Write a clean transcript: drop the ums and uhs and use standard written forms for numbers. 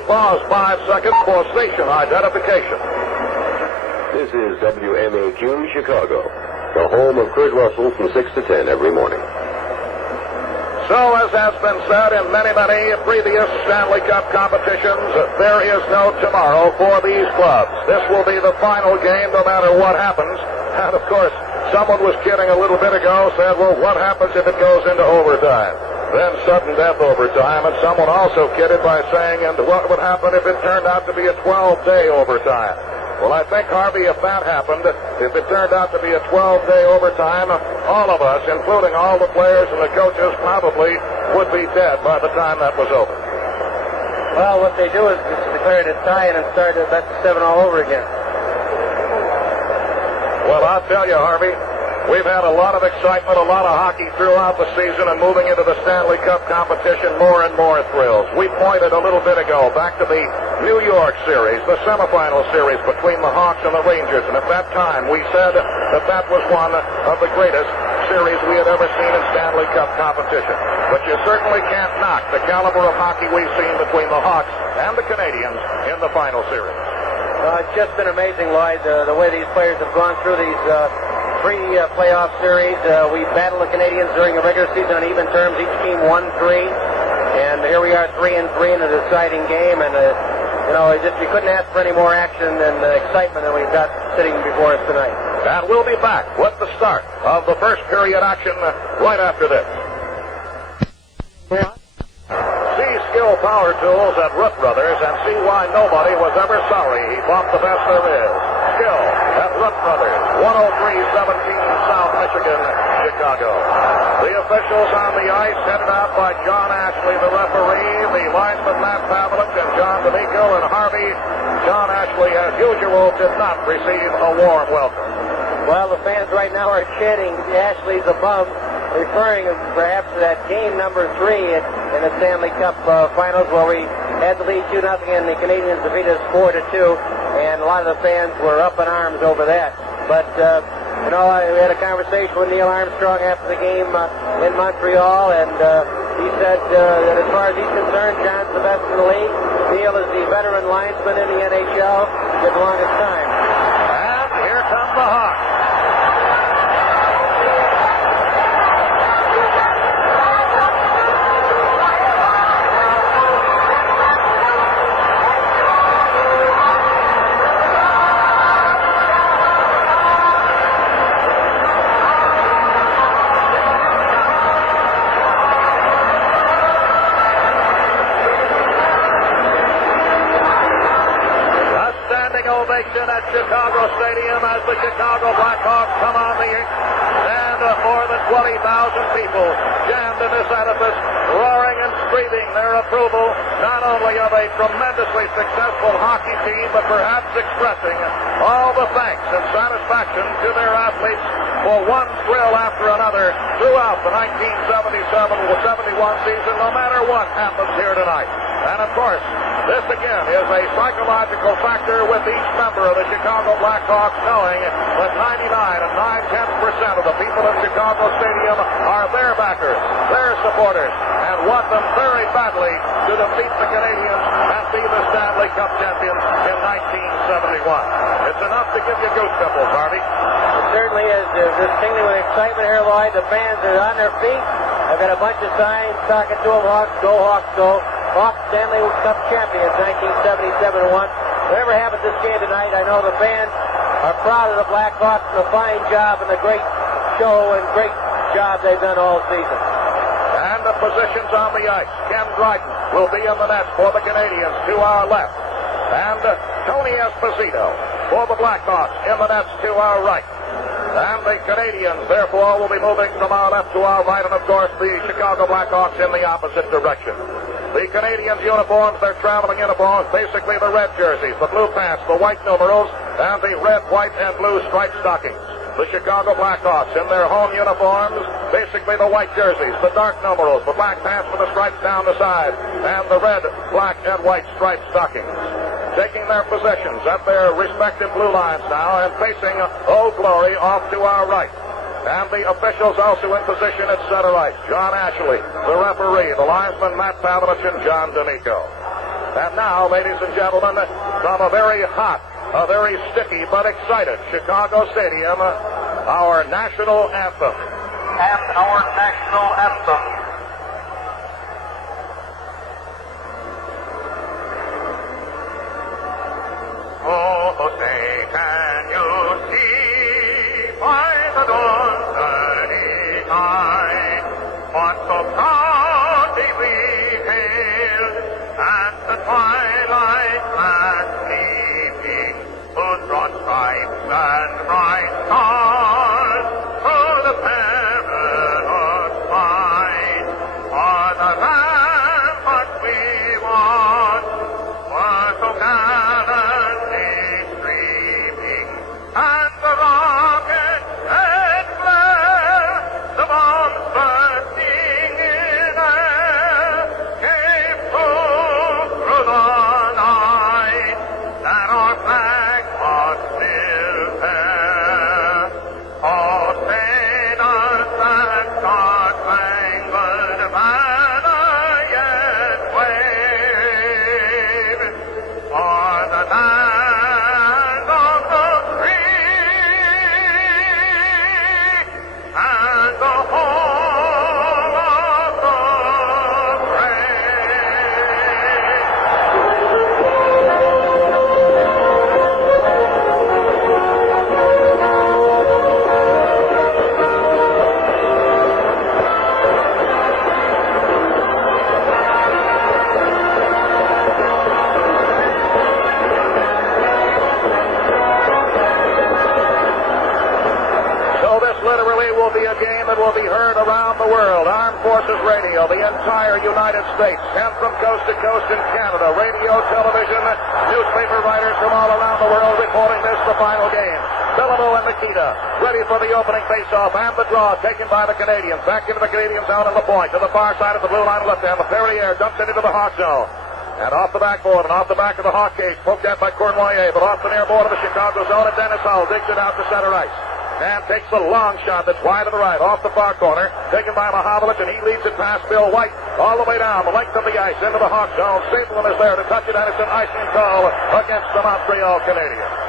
We pause 5 seconds for station identification. This is WMAQ Chicago, the home of Kurt Russell from 6 to 10 every morning. So, as has been said in many, many previous Stanley Cup competitions, there is no tomorrow for these clubs. This will be the final game no matter what happens. And, of course, someone was kidding a little bit ago, said, well, what happens if it goes into overtime? Then sudden death overtime, and someone also kidded by saying, and what would happen if it turned out to be a 12-day overtime? Well, I think, Harvey, if that happened, if it turned out to be a 12-day overtime, all of us, including all the players and the coaches, probably would be dead by the time that was over. Well, what they do is just declare it a tie and start that's 7 all over again. Well, I'll tell you, Harvey, we've had a lot of excitement, a lot of hockey throughout the season, and moving into the Stanley Cup competition, more and more thrills. We pointed a little bit ago back to the New York series, the semifinal series between the Hawks and the Rangers, and at that time we said that that was one of the greatest series we had ever seen in Stanley Cup competition. But you certainly can't knock the caliber of hockey we've seen between the Hawks and the Canadiens in the final series. It's just been amazing, Loyd, the way these players have gone through these pre-playoff series. We battled the Canadiens during the regular season on even terms. Each team won 3, and here we are 3-3 in a deciding game, and you couldn't ask for any more action and excitement than we've got sitting before us tonight. And we'll be back with the start of the first period action right after this. See Skill Power Tools at Root Brothers and see why nobody was ever sorry he bought the best there is. Skill at Root Brothers, 10317 South Michigan, Chicago. The officials on the ice headed out by John Ashley, the referee, the linesman Matt Pavlich, and John D'Amico, and Harvey. John Ashley, as usual, did not receive a warm welcome. Well, the fans right now are chanting Ashley's above, referring perhaps to that game number 3 in the Stanley Cup Finals, where we had the lead 2-0 and the Canadiens defeated us 4-2, and a lot of the fans were up in arms over that. But we had a conversation with Neil Armstrong after the game in Montreal, and he said that as far as he's concerned, John's the best in the league. Neil is the veteran linesman in the NHL for the longest time. And here come the Hawks. At Chicago Stadium as the Chicago Blackhawks come on the ink, and more than 20,000 people jammed in this edifice, roaring and screaming their approval, not only of a tremendously successful hockey team, but perhaps expressing all the thanks and satisfaction to their athletes for one thrill after another throughout the 1977-71 season, no matter what happens here tonight. And of course, this again is a psychological factor with each member of the Chicago Blackhawks knowing that 99 and 9/10% of the people in Chicago Stadium are their backers, their supporters, and want them very badly to defeat the Canadiens and be the Stanley Cup champions in 1971. It's enough to give you goose pimples, Harvey. It certainly is. There's this tingling with excitement here, Loyd. The fans are on their feet. I've got a bunch of signs talking to them. Hawks go, Hawks go. Hawks Stanley Cup champions, 1977-1. Whatever happens this game tonight, I know the fans are proud of the Blackhawks and the fine job and the great show and great job they've done all season. And the positions on the ice. Ken Dryden will be in the net for the Canadiens to our left. And Tony Esposito for the Blackhawks in the nets to our right. And the Canadiens, therefore, will be moving from our left to our right, and of course the Chicago Blackhawks in the opposite direction. The Canadiens' uniforms, their traveling uniforms, basically the red jerseys, the blue pants, the white numerals, and the red, white, and blue striped stockings. The Chicago Blackhawks in their home uniforms, basically the white jerseys, the dark numerals, the black pants with the stripes down the side, and the red, black, and white striped stockings. Taking their positions at their respective blue lines now and facing Old Glory off to our right. And the officials also in position at center ice. John Ashley, the referee, the linesman Matt Pavlich, and John D'Amico. And now, ladies and gentlemen, from a very hot, a very sticky but excited Chicago Stadium, our national anthem. And our national anthem. Oh, say, can you see by the dawn's early light what so proudly we hailed at the twilight clad sleeping, whose broad stripes and bright stars through the perilous fight are the ramparts we watched, were so gallantly streaming, and the rockets red glare, the bombs bursting in air, gave proof through the night that our flag was still there. Oh, say does that star-spangled banner yet wave for the land of the free and the home of the brave. So this literally will be a game that will be heard around the world. Armed Forces Radio, the entire United States, sent from coast to coast in Canada, radio, television, newspaper writers from all around the world reporting this, the final game. Bellamo and Nikita ready for the opening face-off and the draw taken by the Canadiens. Back into the Canadiens down on the point to the far side of the blue line left hand. The Perrier dumps it into the Hawk zone. And off the backboard and off the back of the Hawk cage. Poked at by Cournoyer, but off the near board of the Chicago zone. And Dennis Hull digs it out to center ice. And takes the long shot that's wide to the right, off the far corner, taken by Mahovlich, and he leads it past Bill White, all the way down the length of the ice into the Hawk zone. Stapleton is there to touch it, and it's an icing call against the Montreal Canadiens.